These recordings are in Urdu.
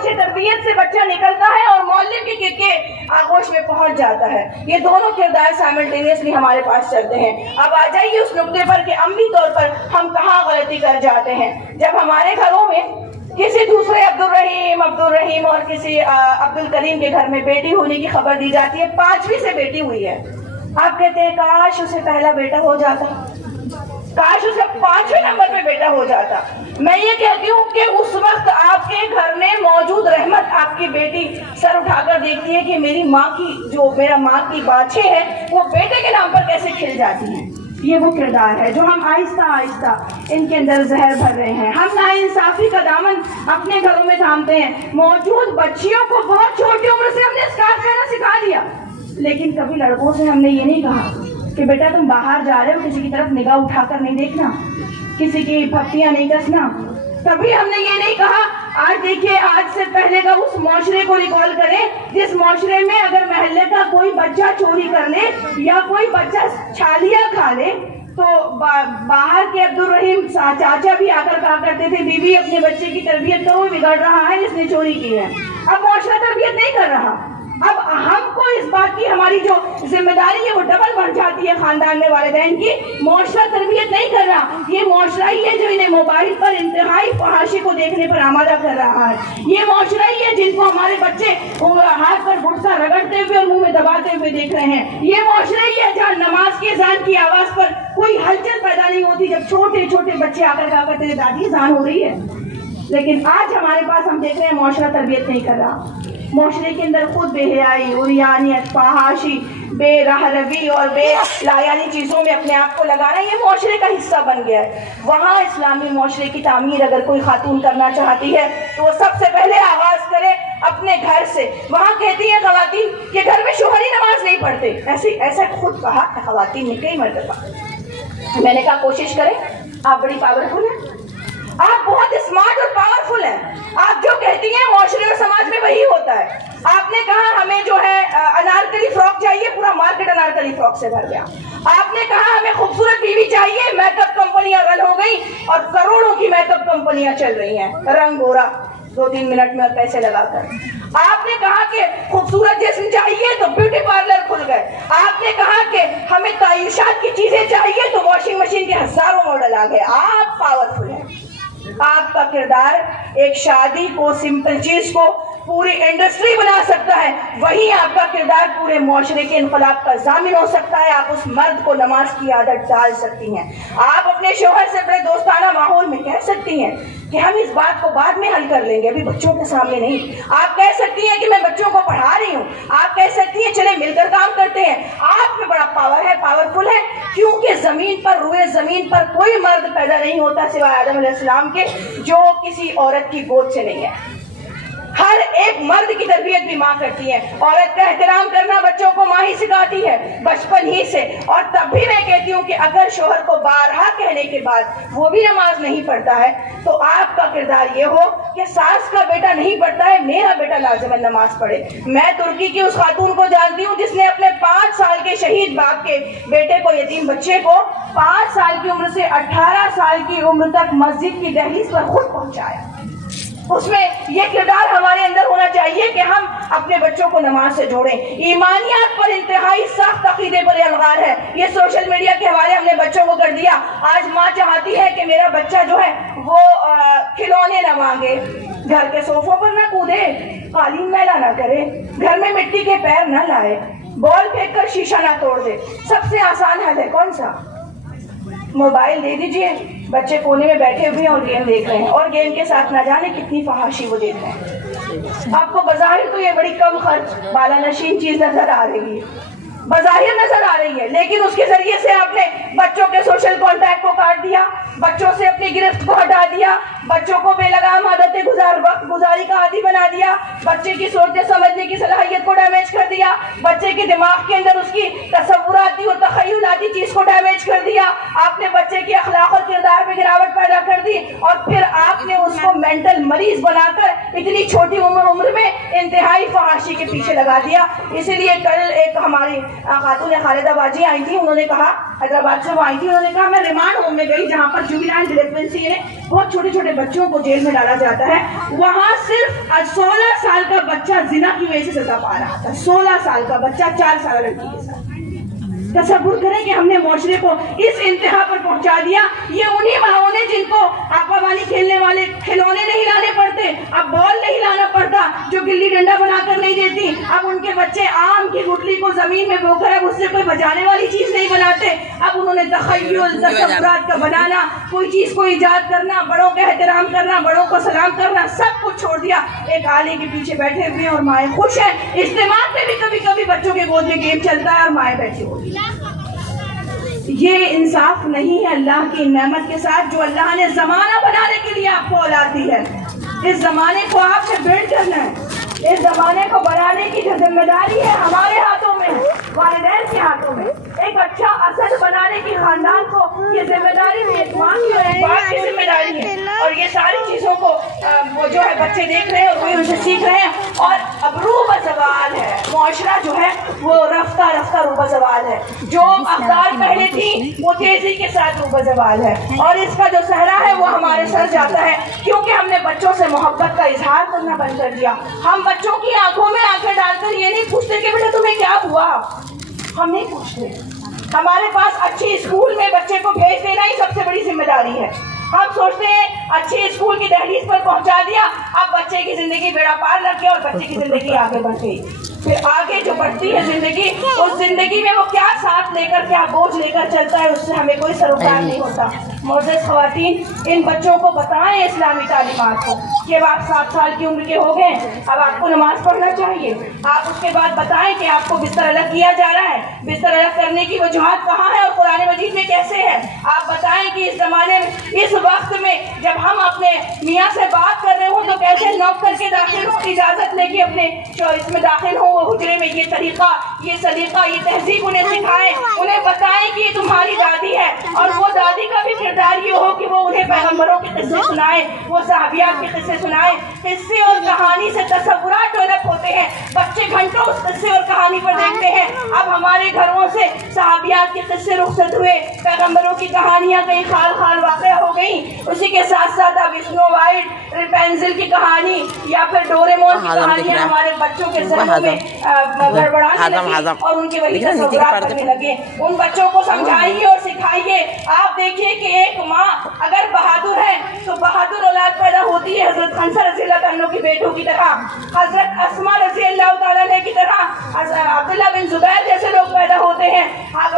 آغوش تربیت سے بچہ نکلتا ہے اور معلم کے آغوش میں پہنچ جاتا ہے. یہ دونوں کردار سائملٹینیسلی ہمارے پاس چلتے ہیں. اب آ جائیے اس نقطے پر کہ عملی طور پر ہم کہاں غلطی کر جاتے ہیں. جب ہمارے گھروں میں کسی دوسرے عبدالرحیم اور کسی عبدالکریم کے گھر میں بیٹی ہونے کی خبر دی جاتی ہے, 5ویں سے بیٹی ہوئی ہے, آپ کہتے ہیں کاش اسے پہلا بیٹا ہو جاتا, کاش اسے 5ویں نمبر پہ بیٹا ہو جاتا. میں یہ کہتی ہوں کہ اس وقت آپ کے گھر میں موجود رحمت آپ کی بیٹی سر اٹھا کر دیکھتی ہے کہ میری ماں کی میرا ماں کی بادشاہ ہے وہ بیٹے کے نام پر کیسے کھل جاتی ہیں. یہ وہ کردار ہے جو ہم آہستہ آہستہ ان کے اندر زہر بھر رہے ہیں. ہم ناانصافی کا دامن اپنے گھروں میں تھامتے ہیں. موجود بچیوں کو بہت چھوٹی عمر سے ہم نے اسکارف پہننا سکھا دیا, لیکن کبھی لڑکوں سے ہم نے یہ نہیں کہا کہ بیٹا تم باہر جا رہے ہو کسی کی طرف نگاہ اٹھا کر نہیں دیکھنا, کسی کی پھپتیاں نہیں کسنا. کبھی ہم نے یہ نہیں کہا. آج دیکھیے, آج سے پہلے کا اس معاشرے کو ریکال کریں جس معاشرے میں اگر محلے کا کوئی بچہ چوری کر لے یا کوئی بچہ چھالیاں کھا لے تو باہر کے عبدالرحیم چاچا بھی آ کر کہا کرتے تھے بیوی اپنے بچے کی تربیت کرو, بگڑ رہا ہے جس نے چوری کی ہے. اب معاشرہ تربیت نہیں کر رہا. اب ہم کو اس بات کی ہماری جو ذمہ داری ہے وہ ڈبل بن جاتی ہے خاندان میں والدین کی. معاشرہ تربیت نہیں کر رہا, یہ معاشرہ ہی ہے جو انہیں موبائل پر انتہائی فحاشی کو دیکھنے پر آمادہ کر رہا ہے. یہ معاشرہ ہی ہے جن کو ہمارے بچے ہاتھ پر گھٹا رگڑتے ہوئے اور منہ میں دباتے ہوئے دیکھ رہے ہیں. یہ معاشرہ ہی ہے جہاں نماز کی اذان کی آواز پر کوئی ہلچل پیدا نہیں ہوتی جب چھوٹے چھوٹے بچے آ کر کہا کرتے ہیں دادی اذان ہو رہی ہے. لیکن آج ہمارے پاس ہم دیکھ رہے ہیں معاشرہ تربیت نہیں کر رہا. معاشرے کے اندر خود بے حیائی, عریانیت, فحاشی, بے راہ روی اور بے لایانی چیزوں میں اپنے آپ کو لگانا یہ معاشرے کا حصہ بن گیا ہے. وہاں اسلامی معاشرے کی تعمیر اگر کوئی خاتون کرنا چاہتی ہے تو وہ سب سے پہلے آغاز کرے اپنے گھر سے. وہاں کہتی ہیں خواتین کہ گھر میں شوہر ہی نماز نہیں پڑھتے. ایسا خود کہا خواتین نے کئی مرتبہ. میں نے کہا کوشش کریں, آپ بڑی پاورفل ہیں, آپ بہت اسمارٹ اور پاورفل ہیں. آپ جو کہتی ہیں معاشرے اور سماج میں وہی ہوتا ہے. آپ نے کہا ہمیں جو ہے انارکلی فراک چاہیے, پورا مارکیٹ انارکلی فراک سے بھر گیا. آپ نے کہا ہمیں خوبصورت بیوی چاہیے, میک اپ کمپنیاں رن ہو گئی اور کروڑوں کی میک اپ کمپنیاں چل رہی ہیں, رنگ گورا 2-3 منٹ میں اور پیسے لگا کر. آپ نے کہا کہ خوبصورت جسم چاہیے تو بیوٹی پارلر کھل گئے. آپ نے کہا کہ ہمیں تعیشات کی چیزیں چاہیے تو واشنگ مشین کے ہزاروں ماڈل آ گئے. آپ پاورفل ہیں. آپ کا کردار ایک شادی کو, سمپل چیز کو پوری انڈسٹری بنا سکتا ہے, وہیں آپ کا کردار پورے معاشرے کے انقلاب کا ضامن ہو سکتا ہے. آپ اس مرد کو نماز کی عادت ڈال سکتی ہیں. آپ اپنے شوہر سے بڑے دوستانہ ماحول میں کہہ سکتی ہیں کہ ہم اس بات کو بعد میں حل کر لیں گے, ابھی بچوں کے سامنے نہیں. آپ کہہ سکتی ہیں کہ میں بچوں کو پڑھا رہی ہوں. آپ کہہ سکتی ہیں چلے مل کر کام کرتے ہیں. آپ میں بڑا پاور ہے, پاورفل ہے, کیونکہ زمین پر, روئے زمین پر کوئی مرد پیدا نہیں ہوتا سوائے آدم علیہ السلام کے جو کسی عورت کی گود سے نہیں ہے. ہر ایک مرد کی تربیت بھی ماں کرتی ہے. عورت کا احترام کرنا بچوں کو ماں ہی سکھاتی ہے بچپن ہی سے. اور تب بھی میں کہتی ہوں کہ اگر شوہر کو بارہا کہنے کے بعد وہ بھی نماز نہیں پڑھتا ہے تو آپ کا کردار یہ ہو کہ ساس کا بیٹا نہیں پڑھتا ہے, میرا بیٹا لازماً نماز پڑھے. میں ترکی کی اس خاتون کو جانتی ہوں جس نے اپنے 5 سال کے شہید باپ کے بیٹے کو, یتیم بچے کو 5 سال کی عمر سے 18 سال کی عمر تک مسجد کی دہلیز پر خود پہنچایا. اس میں یہ کردار ہمارے اندر ہونا چاہیے کہ ہم اپنے بچوں کو نماز سے جوڑیں. ایمانیات پر انتہائی سخت عقیدے پر الغار ہے. یہ سوشل میڈیا کے حوالے ہم نے بچوں کو کر دیا. آج ماں چاہتی ہے کہ میرا بچہ جو ہے وہ کھلونے نہ مانگے, گھر کے صوفوں پر نہ کودے, قالین میلا نہ کرے, گھر میں مٹی کے پیر نہ لائے, بال پھینک کر شیشہ نہ توڑ دے. سب سے آسان حل ہے کون سا؟ موبائل دے دیجئے, بچے کونے میں بیٹھے ہوئے اور گیم دیکھ رہے ہیں, اور گیم کے ساتھ نہ جانے کتنی فحاشی وہ دیکھ رہے ہیں. آپ کو بظاہر تو یہ بڑی کم خرچ بالا نشین چیز نظر آ رہی ہے, بظاہر نظر آ رہی ہے, لیکن اس کے ذریعے سے آپ نے بچوں کے سوشل کانٹیکٹ کو کاٹ دیا, بچوں سے اپنی گرفت کو ہٹا دیا, بچوں کو بے لگام عادتیں وقت گزاری کا عادی بنا دیا, بچے کی سوچنے سمجھنے کی صلاحیت کو ڈیمیج کر دیا, بچے کے دماغ کے اندر اس کی تصوراتی اور تخیلاتی چیز کو ڈیمیج کر دیا. آپ نے بچے کے اخلاق اور کردار میں گراوٹ پیدا کر دی. دی اور پھر آپ نے اس کو مینٹل مریض بنا کر اتنی چھوٹی عمر میں انتہائی فحاشی کے پیچھے لگا دیا. اسی لیے کل ایک ہماری خاتون خالدہ باجی آئی تھی, انہوں نے کہا, حیدرآباد سے وہ آئی تھی, انہوں نے کہا میں ریمانڈ ہوم میں گئی جہاں پر جوینائل ڈیلنکوینسی ہے, بہت چھوٹے چھوٹے بچوں کو جیل میں ڈالا جاتا ہے. وہاں صرف 16 سال کا بچہ زنا کی وجہ سے سزا پا رہا تھا. 16 سال کا بچہ 4 سال لڑکی کے ساتھ. تصور کریں کہ ہم نے معاشرے کو اس انتہا پر پہنچا دیا. یہ انہی ماں نے جن کو آپا والی کھیلنے والے کھلونے نہیں لانے پڑتے, اب بال نہیں لانا پڑتا, جو گلی ڈنڈا بنا کر نہیں دیتی, اب ان کے بچے آم کی گٹلی کو زمین میں بو کر اب اس سے کوئی بجانے والی چیز نہیں بناتے. اب انہوں نے تخیل تصورات کا بنانا, کوئی چیز کو ایجاد کرنا, بڑوں کا احترام کرنا, بڑوں کو سلام کرنا, سب کچھ چھوڑ دیا. ایک آلے کے پیچھے بیٹھے ہوئے اور مائیں خوش ہیں. اجتماع میں بھی کبھی کبھی بچوں کے گود میں گیم چلتا ہے اور مائیں بیٹھی ہوتی. یہ انصاف نہیں ہے اللہ کی نعمت کے ساتھ جو اللہ نے زمانہ بنانے کے لیے آپ کو اولاد دی ہے. اس زمانے کو آپ سے بلڈ کرنا ہے. اس زمانے کو بڑھانے کی جو ذمہ داری ہے ہمارے ہاتھوں میں, والدین کے ہاتھوں میں. ایک اچھا اسد بنانے کی خاندان کو یہ ذمہ داری بھی ایک ماں کی باپ کی ذمہ داری ہے. اور یہ ساری چیزوں کو وہ جو ہے بچے دیکھ رہے ہیں اور وہی ان سے سیکھ رہے ہیں. اور اب روح زوال ہے معاشرہ جو ہے وہ رفتہ رفتہ روح زوال ہے. جو اقدار پہلے تھی وہ تیزی کے ساتھ روح زوال ہے. اور اس کا جو صحرا ہے وہ ہمارے سر جاتا ہے کیونکہ ہم نے بچوں سے محبت کا اظہار کرنا بند کر دیا. ہم بچوں کی آنکھوں میں آنکھیں ڈال کر یہ نہیں پوچھتے کہ بیٹا تمہیں کیا ہوا, ہم نہیں پوچھتے. ہمارے پاس اچھی اسکول میں بچے کو بھیج دینا ہی سب سے بڑی ذمہ داری ہے. ہم سوچتے ہیں اچھے اسکول کی دہلیز پر پہنچا دیا, اب بچے کی زندگی بیڑا پار لگ گیا اور بچے کی زندگی آگے بڑھ گئی. پھر آگے جو بڑھتی ہے زندگی, اس زندگی میں وہ کیا ساتھ لے کر کیا بوجھ لے کر چلتا ہے اس سے ہمیں کوئی سروکار نہیں ہوتا. معزز خواتین, ان بچوں کو بتائیں اسلامی تعلیمات کو کہ اب آپ 7 سال کی عمر کے ہو گئے, اب آپ کو نماز پڑھنا چاہیے. آپ اس کے بعد بتائیں کہ آپ کو بستر الگ کیا جا رہا ہے, بستر الگ کرنے کی وجوہات کہاں ہے اور قرآن مجید میں کیسے ہے. آپ بتائیں کہ اس زمانے میں, اس وقت میں جب ہم اپنے میاں سے بات کر رہے ہوں تو کیسے نوک کر کے داخل ہوں, اجازت لے کے اپنے چوائس میں داخل ہوں. وہ حجرے میں یہ طریقہ, یہ سلیقہ, یہ تہذیب انہیں سکھائیں. انہیں بتائیں کہ یہ تمہاری دادی ہے اور وہ دادی کا بھی کردار یہ ہو کہ وہ انہیں پیغمبروں کے قصے سنائے, وہ صحابیات کے قصے سنائے. قصے اور کہانی سے تصورات ڈیولپ ہوتے ہیں. بچے گھنٹوں اس قصے اور کہانی پر دیکھتے ہیں. اب ہمارے گھروں سے صحابیات کے قصے رخصت ہوئے, پیغمبروں کی کہانیاں کہیں خال خال واقع ہو گئیں. اسی کے ساتھ ساتھ اب اسنو وائٹ, ریپینزل کی کہانی یا پھر ڈوریمون کی کہانیاں ہمارے بچوں کے ذہنوں میں گڑبڑانے لگی اور ان کے وہی تصورات کرنے لگے. ان بچوں کو سمجھائیے اور سکھائیے. آپ دیکھیے کہ ایک ماں اگر بہادر ہے تو بہادر اولاد پیدا ہوتی ہے. حضرت خنسا رضی اللہ تعالیٰ کی بیٹوں کی طرح, حضرت اسما رضی اللہ تعالیٰ کی طرح, عبداللہ بن زبیر جیسے لوگ پیدا ہوتے ہیں.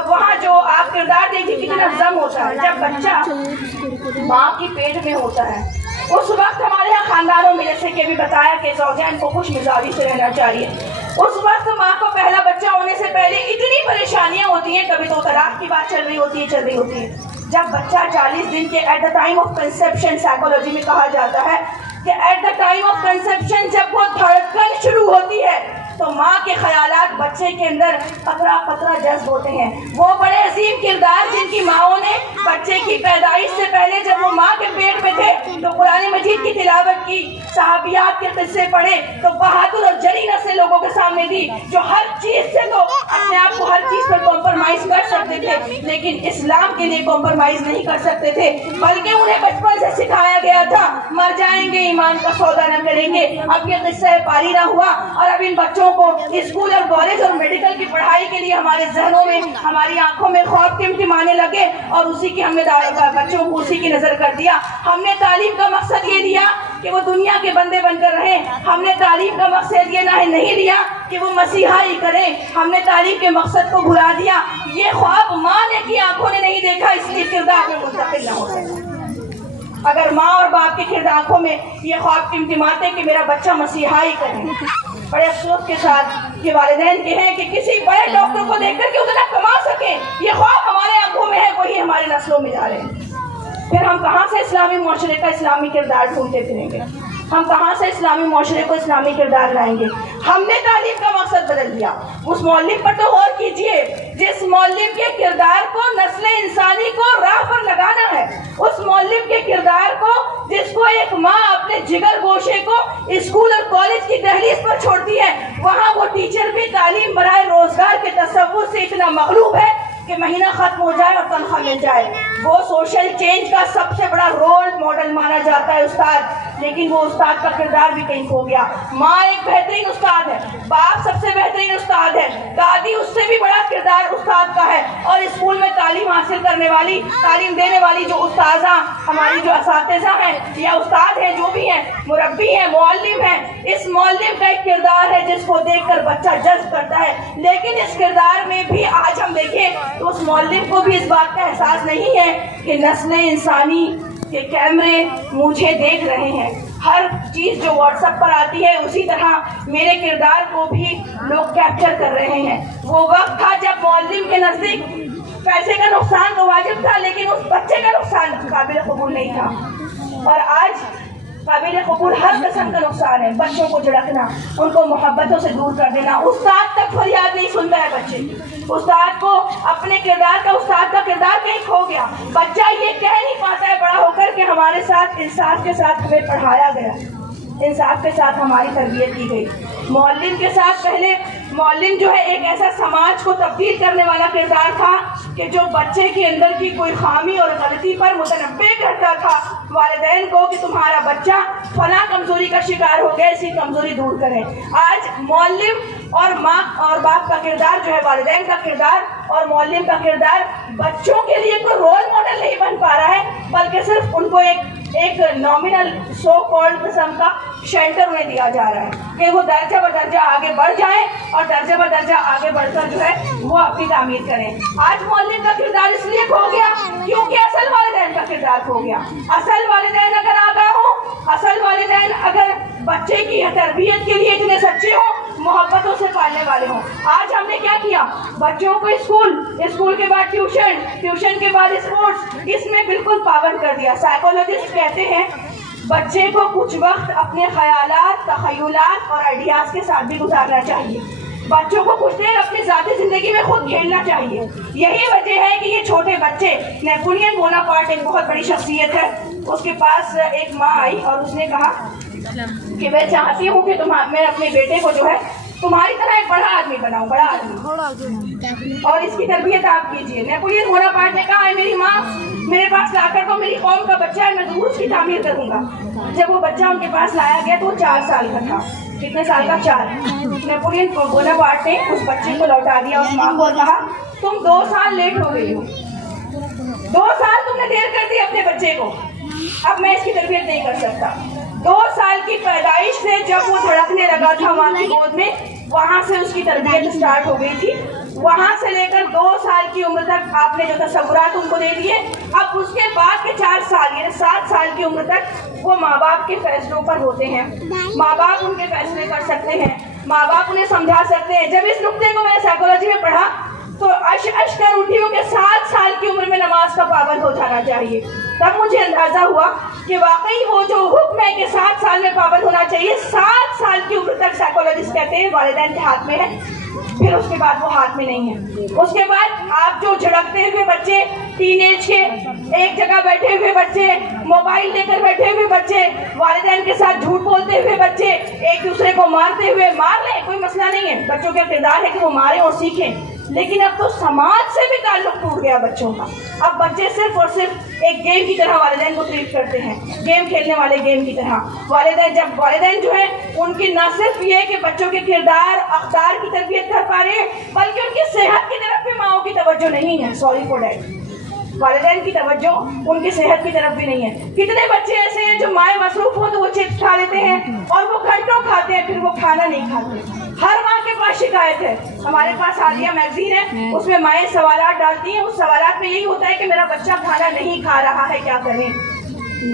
وہاں جو آپ کردار دیکھیے کتنا ضم ہوتا ہے جب بچہ ماں کی پیٹ میں ہوتا ہے. اس وقت ہمارے یہاں خاندانوں میں جیسے کہ بھی بتایا کہ زوجین کو خوش مزاجی سے رہنا چاہیے. اس وقت ماں کو پہلا بچہ ہونے سے پہلے اتنی پریشانیاں ہوتی ہیں. کبھی تو طلاق کی بات چل رہی ہوتی ہے. جب بچہ 40 دن کے at the time of conception, psychology میں کہا جاتا ہے کہ at the time of conception جب وہ دھڑکن شروع ہوتی ہے تو ماں کے خیالات بچے کے اندر قطرہ قطرہ جذب ہوتے ہیں. وہ بڑے عظیم کردار جن کی ماؤں نے بچے کی پیدائش سے پہلے جب وہ ماں کے پیٹ میں تھے تو قرآن مجید کی تلاوت کی, صحابیات کے قصے پڑھے, تو بہادر اور جری نسل لوگوں کے سامنے دی جو ہر چیز سے تو اپنے آپ کو ہر چیز پر کمپرومائز کر سکتے تھے لیکن اسلام کے لیے کمپرومائز نہیں کر سکتے تھے. بلکہ انہیں بچپن سے سکھایا گیا تھا مر جائیں گے ایمان کا سودا نہ کریں گے. اب یہ قصہ پاری نہ ہوا اور اب ان بچوں کو اسکول اور کالج اور میڈیکل کی پڑھائی کے لیے ہمارے ذہنوں میں, ہماری آنکھوں میں خواب ٹمٹمانے لگے اور اسی کی ہم نے بچوں کو اسی کی نظر کر دیا. ہم نے تعلیم کا مقصد یہ دیا کہ وہ دنیا کے بندے بن کر رہیں. ہم نے تعلیم کا مقصد یہ نہیں دیا کہ وہ مسیحائی کریں. ہم نے تعلیم کے مقصد کو بھلا دیا. یہ خواب ماں نے کی آنکھوں نے نہیں دیکھا, اس لیے کردار میں منتقل نہ ہو سکا. اگر ماں اور باپ کی کردار آنکھوں میں یہ خواب ٹمٹماتے کہ میرا بچہ مسیحائی کرے, بڑے افسوس کے ساتھ یہ والدین کے ہیں کہ کسی بڑے ڈاکٹر کو دیکھ کر کے اتنا کما سکیں, یہ خواب ہمارے آنکھوں میں ہے, وہی ہمارے نسلوں میں جا رہے ہیں. پھر ہم کہاں سے اسلامی معاشرے کا اسلامی کردار ڈھونڈتے پھریں گے؟ ہم کہاں سے اسلامی معاشرے کو اسلامی کردار لائیں گے؟ ہم نے تعلیم کا مقصد بدل دیا. اس معلم پر تو غور کیجئے جس معلم کے کردار کو نسل انسانی کو راہ پر لگانا ہے، اس معلم کے کردار کو جس کو ایک ماں اپنے جگر گوشے کو اسکول اور کالج کی دہلیز پر چھوڑتی ہے، وہاں وہ ٹیچر بھی تعلیم برائے روزگار کے تصور سے اتنا مغلوب ہے کہ مہینہ ختم ہو جائے اور تنخواہ مل جائے. وہ سوشل چینج کا سب سے بڑا رول ماڈل مانا جاتا ہے استاد، لیکن وہ استاد کا کردار بھی کہیں کھو گیا. ماں ایک بہترین استاد ہے، باپ سب سے بہترین استاد ہے، دادی اس سے بھی بڑا کردار استاد کا ہے. اور اسکول میں تعلیم حاصل کرنے والی، تعلیم دینے والی جو استاذہ ہماری جو اساتذہ ہیں یا استاد ہیں، جو بھی ہیں، مربی ہیں، معلم ہیں، اس معلم کا ایک کردار ہے جس کو دیکھ کر بچہ جذب کرتا ہے. لیکن اس کردار میں بھی آج ہم دیکھیں تو اس معلم کو بھی اس بات کا احساس نہیں ہے کہ نسل انسانی کے کیمرے مجھے دیکھ رہے ہیں. ہر چیز جو واٹس ایپ پر آتی ہے اسی طرح میرے کردار کو بھی لوگ کیپچر کر رہے ہیں. وہ وقت تھا جب معلم کے نزدیک پیسے کا نقصان تو واجب تھا، لیکن اس بچے کا نقصان قابل قبول نہیں تھا. اور آج قابل قبول ہر قسم کا نقصان ہے. بچوں کو جھڑکنا، ان کو محبتوں سے دور کر دینا. استاد تک فریاد نہیں سنتا ہے بچے کی. استاد کو اپنے کردار کا، استاد کا کردار کہیں کھو گیا. بچہ یہ کہہ نہیں پاتا ہے بڑا ہو کر کہ ہمارے ساتھ انصاف کے ساتھ ہمیں پڑھایا گیا، انصاف کے ساتھ ہماری تربیت کی گئی. معلم کے ساتھ پہلے معلم جو ہے ایک ایسا سماج کو تبدیل کرنے والا کردار تھا کہ جو بچے کے اندر کی کوئی خامی اور غلطی پر متنبع کرتا تھا والدین کو کہ تمہارا بچہ فلاں کمزوری کا شکار ہو گیا، اسی کمزوری دور کریں. آج معلم اور ماں اور باپ کا کردار جو ہے، والدین کا کردار اور معلم کا کردار بچوں کے لیے کوئی رول ماڈل نہیں بن پا رہا ہے، بلکہ صرف ان کو ایک نامنل سو کالڈ قسم کا شیلٹر انہیں دیا جا رہا ہے کہ وہ درجہ بدرجہ آگے بڑھ جائیں اور درجہ بدرجہ آگے بڑھ کر جو ہے وہ اپنی تعمیر کریں. آج معلم کا کردار اس لیے کھو گیا کیونکہ اصل والدین کا کردار کھو گیا. اصل والدین اگر آگاہ ہوں، اصل والدین اگر بچے کی تربیت کے لیے اتنے سچے ہوں، محبتوں سے پالنے والے ہوں. آج ہم نے کیا کیا؟ بچوں کو اسکول کے بعد ٹیوشن کے بعد اسپورٹس، اس میں بالکل پابند کر دیا. سائیکولوجسٹ کہتے ہیں بچے کو کچھ وقت اپنے خیالات، تخیلات اور آئیڈیاز کے ساتھ بھی گزارنا چاہیے. بچوں کو کچھ دیر اپنی ذاتی زندگی میں خود کھیلنا چاہیے. یہی وجہ ہے کہ یہ چھوٹے بچے، نیپولین بوناپارٹ ایک بہت بڑی شخصیت ہے، اس کے پاس ایک ماں آئی اور اس نے کہا کہ میں چاہتی ہوں کہ میں اپنے بیٹے کو جو ہے تمہاری طرح ایک بڑا آدمی بناؤں، بڑا آدمی، اور اس کی تربیت آپ کیجیے. نیپولین بوناپارٹ نے کہا میری ماں میرے پاس لا کر تو میری قوم کا بچہ ہے، میں ضرور اس کی تعمیر کروں گا. جب وہ بچہ ان کے پاس لایا گیا تو وہ 4 سال کا تھا. کتنے سال کا؟ 4. نیپولین بوناپارٹ نے اس بچے کو لوٹا دیا اس ماں کو اور کہا تم 2 سال لیٹ ہو گئی ہو، 2 سال تم نے دیر کر دی اپنے بچے کو، اب میں اس کی تربیت نہیں کر سکتا. 2 سال کی پیدائش سے جب وہ دھڑکنے لگا تھا ماں کی گود میں، وہاں سے اس کی تربیت اسٹارٹ ہو گئی تھی. وہاں سے لے کر 2 سال کی عمر تک آپ نے جو تصورات ان کو دے دیے، اب اس کے بعد کے 4 سال یعنی 7 سال کی عمر تک وہ ماں باپ کے فیصلوں پر ہوتے ہیں. ماں باپ ان کے فیصلے کر سکتے ہیں، ماں باپ انہیں سمجھا سکتے ہیں. جب اس نقطے کو میں نے سائیکولوجی میں پڑھا تو اش کر اٹھی ہوں کہ 7 سال کی عمر میں نماز کا پابند ہو جانا چاہیے. تب مجھے اندازہ ہوا کہ واقعی وہ جو حکم ہے کہ 7 سال میں پابند ہونا چاہیے، 7 سال کی عمر تک سائیکولوجسٹ کہتے ہیں والدین کے ہاتھ میں ہے، پھر اس کے بعد وہ ہاتھ میں نہیں ہے. اس کے بعد آپ جو جھڑکتے ہوئے بچے، ٹین ایج کے ایک جگہ بیٹھے ہوئے بچے، موبائل لے کر بیٹھے ہوئے بچے، والدین کے ساتھ جھوٹ بولتے ہوئے بچے، ایک دوسرے کو مارتے ہوئے، مار لیں کوئی مسئلہ نہیں ہے، بچوں کا کردار ہے کہ وہ ماریں اور سیکھیں، لیکن اب تو سماج سے بھی تعلق ٹوٹ گیا بچوں کا. اب بچے صرف اور صرف ایک گیم کی طرح والدین کو ٹریٹ کرتے ہیں، گیم کھیلنے والے گیم کی طرح. والدین جو ہے ان کی نہ صرف یہ کہ بچوں کے کردار اقدار کی تربیت کر پا رہے ہیں، بلکہ ان کی صحت کی طرف بھی ماؤں کی توجہ نہیں ہے. Sorry for that. والدین کی توجہ ان کی صحت کی طرف بھی نہیں ہے. کتنے بچے ایسے ہیں جو مائیں مصروف ہو تو وہ چپس کھا لیتے ہیں اور وہ گھنٹوں کھاتے ہیں، پھر وہ کھانا نہیں کھاتے. ہر ماں کے پاس شکایت ہے. ہمارے پاس عالیہ میگزین ہے، اس میں مائیں سوالات ڈالتی ہیں. اس سوالات میں یہی ہوتا ہے کہ میرا بچہ کھانا نہیں کھا رہا ہے، کیا کریں.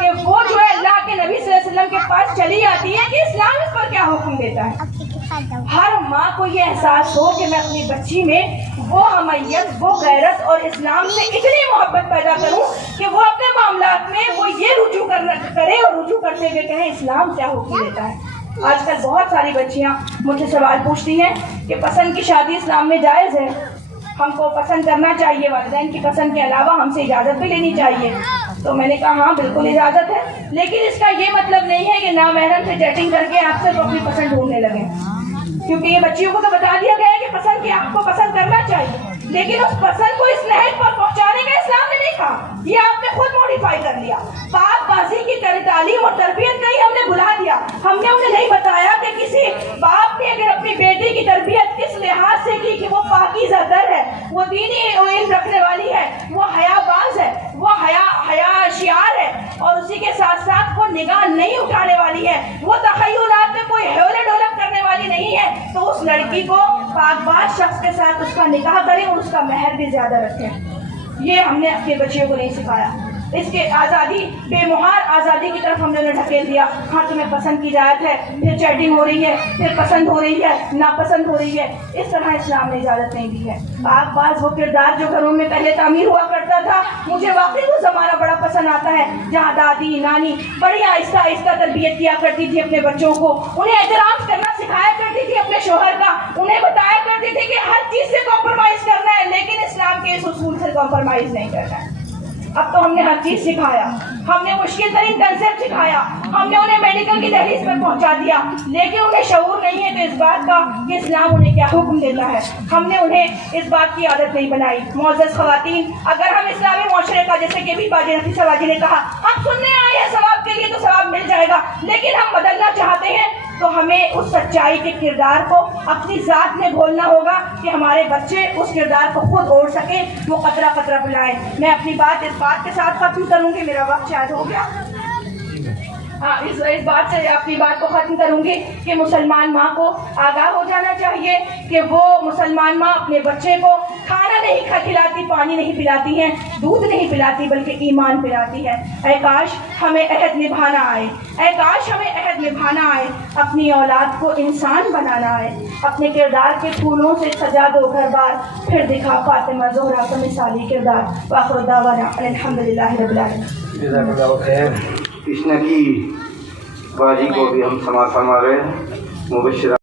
کہ وہ جو ہے اللہ کے نبی صلی اللہ علیہ وسلم کے پاس چلی آتی ہے کہ اسلام اس پر کیا حکم دیتا ہے۔ ہر ماں کو یہ احساس ہو کہ میں اپنی بچی میں وہ حمیت، وہ غیرت اور اسلام سے اتنی محبت پیدا کروں کہ وہ اپنے معاملات میں وہ یہ رجوع کرے اور رجوع کرتے ہوئے کہیں اسلام کیا حکم دیتا ہے۔ آج کل بہت ساری بچیاں مجھ سے سوال پوچھتی ہیں کہ پسند کی شادی اسلام میں جائز ہے، ہم کو پسند کرنا چاہیے، والدین کی پسند کے علاوہ ہم سے اجازت بھی لینی چاہیے۔ تو میں نے کہا ہاں بالکل اجازت ہے، لیکن اس کا یہ مطلب نہیں ہے کہ نامحرم سے چیٹنگ کر کے آپ صرف اپنی پسند ڈھونڈنے لگیں، کیونکہ یہ بچیوں کو تو بتا دیا گیا ہے کہ پسند کی آپ کو پسند کرنا چاہیے، لیکن اس پسند کو اس نہج پر پہنچانے کا اسلام نے نہیں کہا، یہ آپ نے خود موڈیفائی کر لیا۔ پاک بازی کی تعلیم اور تربیت کہیں ہم نے بھلا دیا، ہم نے انہیں نہیں بتایا کہ کسی باپ نے اگر اپنی بیٹی کی تربیت کس لحاظ سے کی کہ وہ پاکیزہ در ہے، وہ دینی علم رکھنے والی ہے، وہ حیا باز ہے، وہ حیا شعار ہے، اور اسی کے ساتھ ساتھ وہ نگاہ نہیں اٹھانے والی ہے، وہ تخیلات میں کوئی ہیولے ڈولپ کرنے والی نہیں ہے، تو اس لڑکی کو پاک باز شخص کے ساتھ اس کا نکاح کریں اور اس کا مہر بھی زیادہ رکھیں۔ یہ ہم نے اپنے بچیوں کو نہیں سکھایا۔ اس کے آزادی، بے مہار آزادی کی طرف ہم نے انہیں ڈھکیل دیا۔ ہاں تمہیں پسند کی اجازت ہے، پھر چیٹنگ ہو رہی ہے، پھر پسند ہو رہی ہے، ناپسند ہو رہی ہے، اس طرح اسلام نے اجازت نہیں دی ہے۔ پاک باز وہ کردار جو گھروں میں پہلے تعمیر ہوا کرتا تھا، مجھے واقعی وہ زمانہ بڑا پسند آتا ہے جہاں دادی نانی بڑی آہستہ آہستہ تربیت کیا کرتی تھی اپنے بچوں کو، انہیں احترام کرنا سکھایا کرتی تھی اپنے شوہر کا، انہیں بتایا کرتی تھی کہ ہر چیز سے کمپرومائز کرنا ہے لیکن اسلام کے اس اصول سے کمپرومائز نہیں کرنا ہے۔ اب تو ہم نے ہر چیز سکھایا، ہم نے مشکل ترین کنسیپٹ سکھایا، ہم نے انہیں میڈیکل کی دہلیز پر پہنچا دیا، لیکن انہیں شعور نہیں ہے تو اس بات کا کہ اسلام انہیں کیا حکم دیتا ہے، ہم نے انہیں اس بات کی عادت نہیں بنائی۔ معزز خواتین، اگر ہم اسلامی معاشرے کا، جیسے کہ بھی باجی نفیسہ باجی نے کہا، ہم سننے آئے ہیں ثواب کے لیے تو ثواب مل جائے گا، لیکن ہم بدلنا چاہتے ہیں تو ہمیں اس سچائی کے کردار کو اپنی ذات میں گھولنا ہوگا کہ ہمارے بچے اس کردار کو خود اوڑھ سکیں، وہ قطرہ قطرہ پلائیں۔ میں اپنی بات اس بات کے ساتھ ختم کروں گی، میرا وقت شاید ہو گیا، اس بات سے اپنی بات کو ختم کروں گی کہ مسلمان ماں کو آگاہ ہو جانا چاہیے کہ وہ مسلمان ماں اپنے بچے کو کھانا نہیں کھلاتی، پانی نہیں پلاتی ہے، دودھ نہیں پلاتی، بلکہ ایمان پلاتی ہے۔ اے کاش ہمیں عہد نبھانا آئے، اے کاش ہمیں عہد نبھانا آئے، اپنی اولاد کو انسان بنانا آئے، اپنے کردار کے پھولوں سے سجا دو گھر بار، پھر دکھا فاطمہ زہرا کا مثالی کردار۔ وآخر دعوانا الحمدللہ رب العالمین۔ جزاک اللہ خیر۔ کشنا کی باجی کو بھی ہم سماعت فرما رہے ہیں۔ مبشرہ